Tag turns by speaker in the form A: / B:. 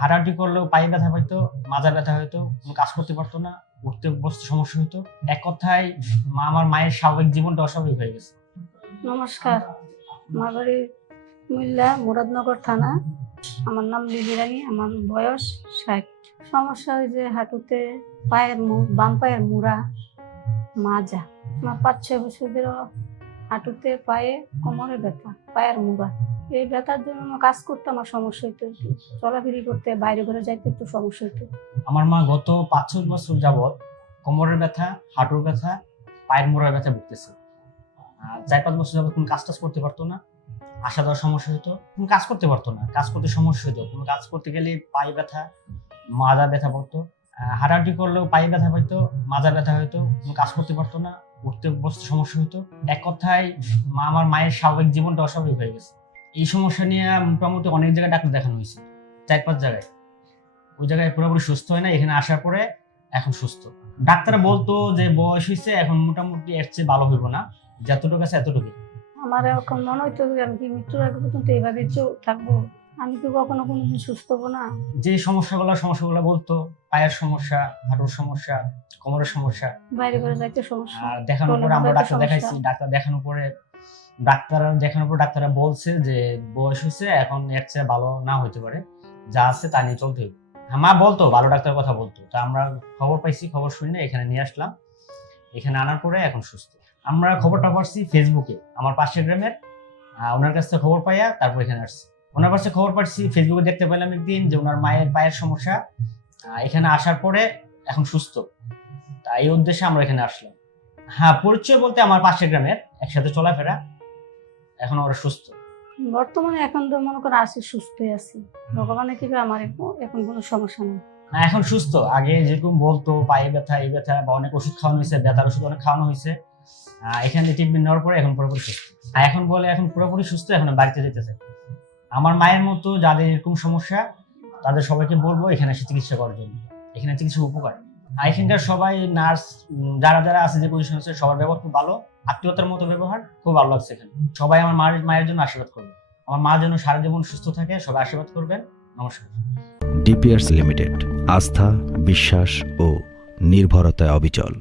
A: হাঁটাহাঁটি করলেও পায়ে ব্যথা হইতো মাজা ব্যথা হইতো কাজ করতে পারতো না, উঠতে বসতে সমস্যা হতো এক কথায়, মা আমার মায়ের স্বাভাবিক জীবনটা অস্বাভাবিক হয়ে গেছে।
B: নমস্কার। আমার বাড়ি কুমিল্লা মুরাদনগর থানা। আমার নাম লিলি রানী আমার বয়স ষাট। সমস্যা ওই যে হাঁটুতে পায়ের বাম পায়ের মুড়া, মাজা। আমার পাঁচ ছয় বছর হাঁটুতে পায়ে কোমরে ব্যথা, পায়ের মুড়া। এই ব্যথার জন্য কাজ করতে আমার সমস্যা হতো চলাফেরি করতে বাইরে ঘরে যাইতে একটু সমস্যা হতো
A: আমার মা গত পাঁচ ছয় বছর যাবৎ কোমরের ব্যথা হাঁটুর ব্যথা পায়ের মোড়ার ব্যথা ভুগতেছে। চার পাঁচ বছর যাবৎ কোনো কাজ টাজ করতে পারতো না আসা দেওয়ার সমস্যা হতো কোনো কাজ করতে পারতো না কাজ করতে সমস্যা হতো কোনো কাজ করতে গেলে পায়ে ব্যথা মাজা ব্যথা পড়তো। হাঁটাহাঁটি করলেও পায়ে ব্যথা হইতো মাজা ব্যথা হইতো কোনো কাজ করতে পারতো না উঠতে বসতে সমস্যা হতো এক কথায় মা আমার মায়ের স্বাভাবিক জীবনটা অস্বাভাবিক হয়ে গেছে। এই সমস্যা নিয়ে মোটামুটি অনেক জায়গায় ডাক্তার দেখানো হয়েছে চার পাঁচ জায়গায়। ওই জায়গায় পুরোপুরি সুস্থ হয় না এখানে আসার পরে এখন সুস্থ। ডাক্তার বলতো যে বয়স হয়েছে এখন মোটামুটি এর চেয়ে ভালো হইব না যতটুকু আছে এতটুকু
B: আমার এখন মনে হইতো যে আমি কি মৃত্যুর আগে পর্যন্ত এইভাবে থাকব আমি কি কখনো কোনোদিন সুস্থ হব না?
A: যে সমস্যাগুলো সমস্যাগুলো বলতো পায়ের সমস্যা হাঁটুর সমস্যা কোমরের সমস্যা
B: বাইরে ঘরে যাইতে সমস্যা আর
A: দেখানোর পরে আমরা ডাক্তার দেখাইছি ডাক্তার দেখানোর পরে ডাক্তার দেখানোর পর ডাক্তাররা বলছে যে বয়স হয়েছে এখন এর চেয়ে ভালো না হইতে পারে। যা আছে তা নিয়ে চলতে হ্যাঁ, মা বলতো ভালো ডাক্তার কথা বলতো। তা আমরা খবর পাইছি খবর শুনে এখানে নিয়ে আসলাম। এখানে আনার পরে এখন সুস্থ। আমরা খবরটা পাচ্ছি ফেসবুকে আমার পাশের গ্রামের। ওনার কাছ থেকে খবর পাইয়া তারপর এখানে আসছি। ওনার কাছে খবর পাচ্ছি ফেসবুকে দেখতে পেলাম একদিন যে ওনার মায়ের পায়ের সমস্যা। এখানে আসার পরে এখন সুস্থ। তা এই উদ্দেশ্যে আমরা এখানে আসলাম। হ্যাঁ পরিচয় বলতে আমার পাশের গ্রামের একসাথে চলাফেরা। এখন ওরা সুস্থ।
B: বর্তমানে এখন তো মনে করো আছি সুস্থ আছি। ভগবানের থেকে আমার এখন- কোনো সমস্যা নেই।
A: না, এখন সুস্থ। আগে যেরকম বলতো পায়ে ব্যথা এই ব্যথা বা অনেক ওষুধ খাওয়ানো হয়েছে ব্যথার ওষুধ অনেক খাওয়ানো হয়েছে এখানে ট্রিটমেন্ট নেওয়ার পরে এখন পুরোপুরি সুস্থ। আর এখন বলে এখন পুরোপুরি সুস্থ এখন বাড়িতে যেতেছে আমার মায়ের মতো যাদের এরকম সমস্যা তাদের সবাইকে বলব এখানে এসে চিকিৎসা করার জন্য। এখানে চিকিৎসা উপকার। এখানকার সবাই নার্স যারা যারা আছে যে পজিশন আছে, সবার ব্যবহার খুব ভালো। আত্মীয়তার মতো ব্যবহার খুব ভালো লাগছে এখানে। সবাই আমার মায়ের মায়ের জন্য আশীর্বাদ করবে। আমার মা যেন সারা জীবন সুস্থ থাকে, সবাই আশীর্বাদ করবেন। নমস্কার। ডিপিয়ার্স লিমিটেড আস্থা, বিশ্বাস ও নির্ভরতায় অবিচল।